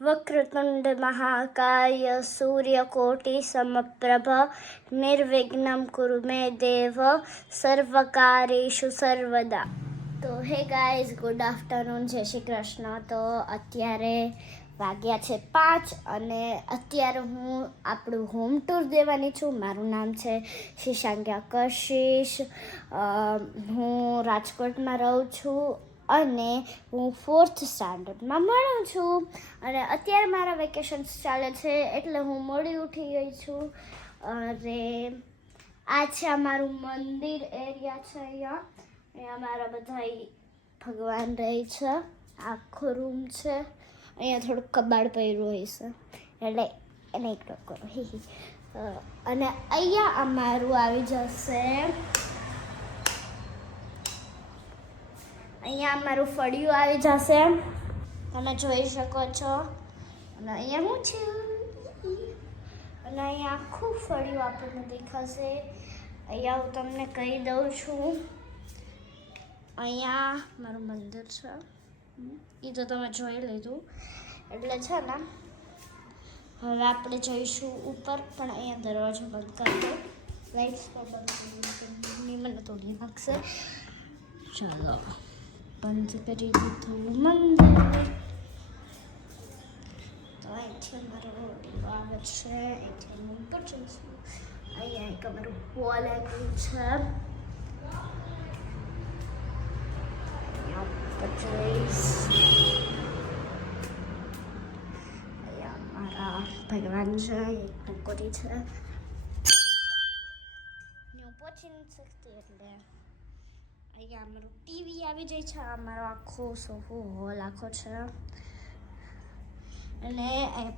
वक्रतुंड महाकाय सूर्यकोटि समप्रभ निर्विघ्नं कुरु मे देव सर्वकार्येषु सर्वदा। તો હે ગાઈઝ, ગુડ આફ્ટરનૂન, જય શ્રી કૃષ્ણ. તો અત્યારે વાગ્યા છે 5 અને અત્યારે હું આપણું હોમ ટૂર દેવાની છું. મારું નામ છે શિશાંક્યા કશિશ. હું રાજકોટમાં રહું છું અને હું 4th સ્ટાન્ડર્ડમાં ભણું છું અને અત્યારે મારા વેકેશન્સ ચાલે છે એટલે હું મોડી ઉઠી ગઈ છું. અરે આ છે અમારું મંદિર એરિયા છે. અહીંયા મારા બધા ભગવાન રહે છે. આખો રૂમ છે. અહીંયા થોડુંક કબાડ પડ્યું હોય છે એટલે એને એક કરો. અને અહીંયા અમારું આવી જશે, અહીંયા અમારું ફળિયું આવી જશે, તમે જોઈ શકો છો. અને અહીંયા શું છે, અને અહીંયા આખું ફળિયું આપણને દેખાશે. અહીંયા હું તમને કહી દઉં છું, અહીંયા મારું મંદિર છે. એ તો તમે જોઈ લીધું. એટલે છે ને, હવે આપણે જઈશું ઉપર, પણ અહીંયા દરવાજો બંધ કરી દો. લાઇટ્સ બંધ મને તોડી નાખશે. ચાલો, બંધ કરી દીધું મંદિર. તો અહીંથી અમારો આવે છે, અહીંથી હું ઉપર જઈશું. અહીંયા એક અમારું હોલ આવ્યું છે. અહીંયા ઉપર જઈશ. અહીંયા મારા ભગવાન છે, એક ટંકોરી છે. હું પહોંચી નથી શકતી એટલે અહીંયા અમારું ટીવી આવી જાય છે. અમારો આખો સોફો હોલ આખો છે. અને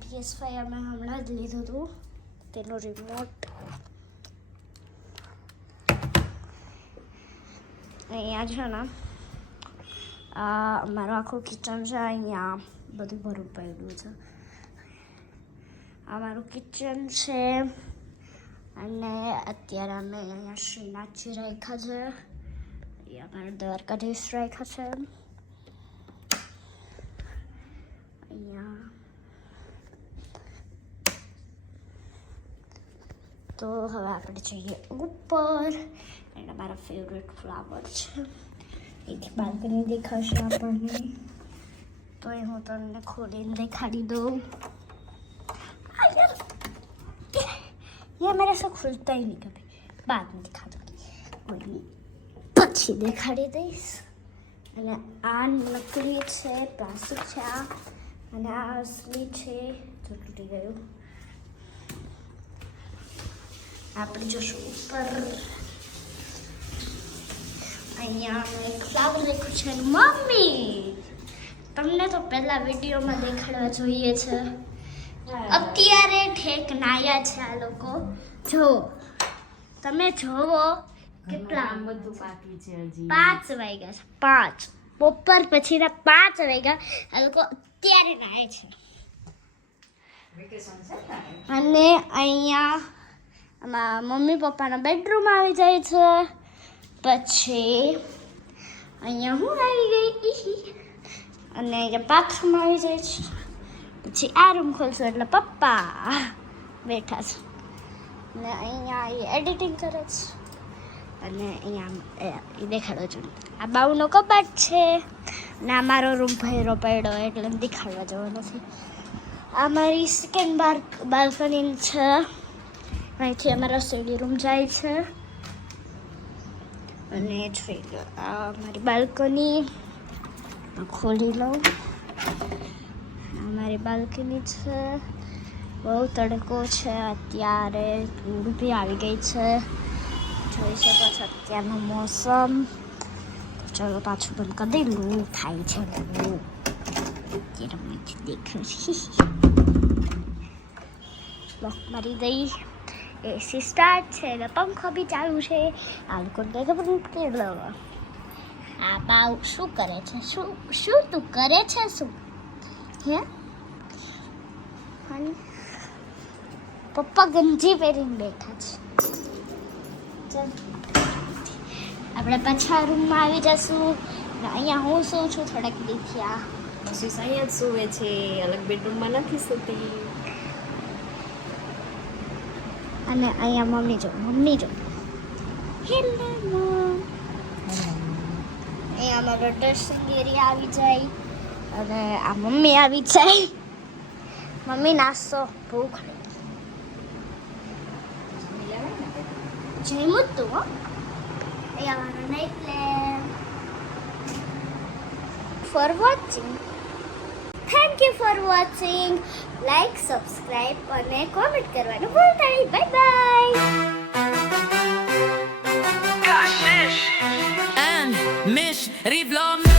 PS5 અમે હમણાં જ લીધું હતું, તેનું રિમોટ. અહીંયા છે ને અમારો આખો કિચન છે. અહીંયા બધું ભરું પડ્યું છે. અમારું કિચન છે. અને અત્યારે અમે અહીંયા શ્રીનાથજી રાખ્યા છે. અમારા દ્વારકાધીશ રાખ્યા છે. અહીંયા તો હવે આપણે જઈએ ઉપર. અને મારા ફેવરેટ ફ્લાવર છે. એથી બાલ્કની દેખાશે આપણને. તો એ હું તમને ખોલીને દેખાડી દઉં. યાર मेरे से खुलता ही नहीं कभी. बाद में दिखा दूँगी, कोई नहीं, પછી દેખાડી દઈશ. અને આ નકલી છે, પ્લાસ્ટિક છે આ, અને આ અસલી છે. તો તૂટી ગયું. આપણે જશું ઉપર. અહીંયા એક ફ્લાવર રાખ્યું છે. મમ્મી, તમને તો પહેલા વિડીયોમાં દેખાડવા જોઈએ છે. અત્યારે ઠેક નાયા છે આ લોકો. જો તમે જોવો કેટલા બધું બાકી છે. હજી 5 વાગ્યા છે. 5 બપોર પછીના 5 વાગ્યા. આ લોકો અત્યારે નાય છે. અને અહીંયા મમ્મી પપ્પાનો બેડરૂમ આવી જાય છે. પછી અહીંયા હું આવી ગઈ. અને અહીંયા બાથરૂમ આવી જાય છે. પછી આ રૂમ ખોલશું એટલે પપ્પા બેઠા છે. અને અહીંયા એ એડિટિંગ કરે છે. અને અહીંયા એ દેખાડો છું, આ બાઉનો કબાટ છે. અને આ મારો રૂમ ભૈરો પડ્યો એટલે દેખાડવા જવો નથી. આ મારી સેકન્ડ બાલ્કની છે. અહીંથી અમારો સ્ટડી રૂમ જાય છે. અને જોઈ લો, આ મારી બાલ્કની ખોલી લઉં. અમારી બાલ્કની છે. બહુ તડકો છે અત્યારે. ધૂળ બી આવી ગઈ છે. જોઈ શકો છો અત્યારનું મોસમ. ચલો પાછું બંધ કરી દઈ. થાય છે દેખાય. લોક મારી દઈ. એસી સ્ટાર્ટ છે અને પંખો બી ચાલુ છે. આ લોકોને ખબર નથી. આ બાઉ શું કરે છે? શું તું કરે છે? શું હે? પપ્પા ગંજી પહેરીને બેઠા છે. આપણે પાછા રૂમમાં આવી જશું. અહીંયા હું શું છું થોડાક દીથી આ આશીષ અહીંયા જ સૂવે છે, અલગ બેડરૂમમાં નથી સૂતી. અને અહીંયા મમ્મી જો હેલો મમ. અહીંયા અમારો ડ્રેસિંગ એરિયા આવી જાય અને આ મમ્મી આવી જાય. મમ્મી નાસ્તો ભૂખ જમ્યું તું હો. અહીંયા અમારો night plan. For watching, thank you for watching. Like, subscribe અને કોમેન્ટ કરવાનું ભૂલતા નહીં. Bye bye. and Miss Rivlom.